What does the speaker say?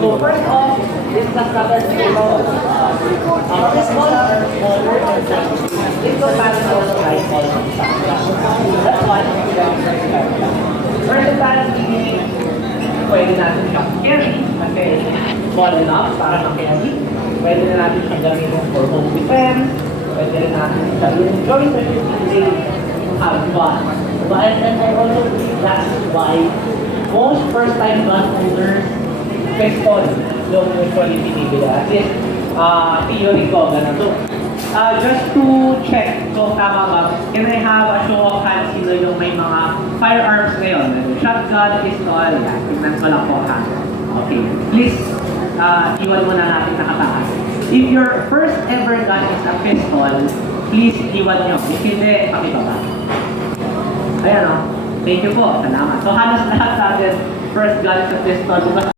So first off, this is a standard table. This one are smaller than that. This one balance also right ball. That's one. Versatile meaning, pwede natin siyang carry kasi small enough para ma-carry. Pwede na natin siyang gamitin for home defense. Pwede rin natin siyang joint everything have fun. And I also think that's why most first-time gun owners pistol yung usually pinibili. At least, theory ko, gano'n. So, just to check kung tama ba, can I have a show of hands sino yung may mga firearms ngayon? Shotgun, pistol, yan. Tignan ko lang po ha. Okay. Please, iwan mo na natin nakataas. If your first ever gun is a pistol, please iwan nyo. If hindi, pakibaba. Ayan o. Thank you po. Salamat. So, halos lahat natin first gun is a pistol.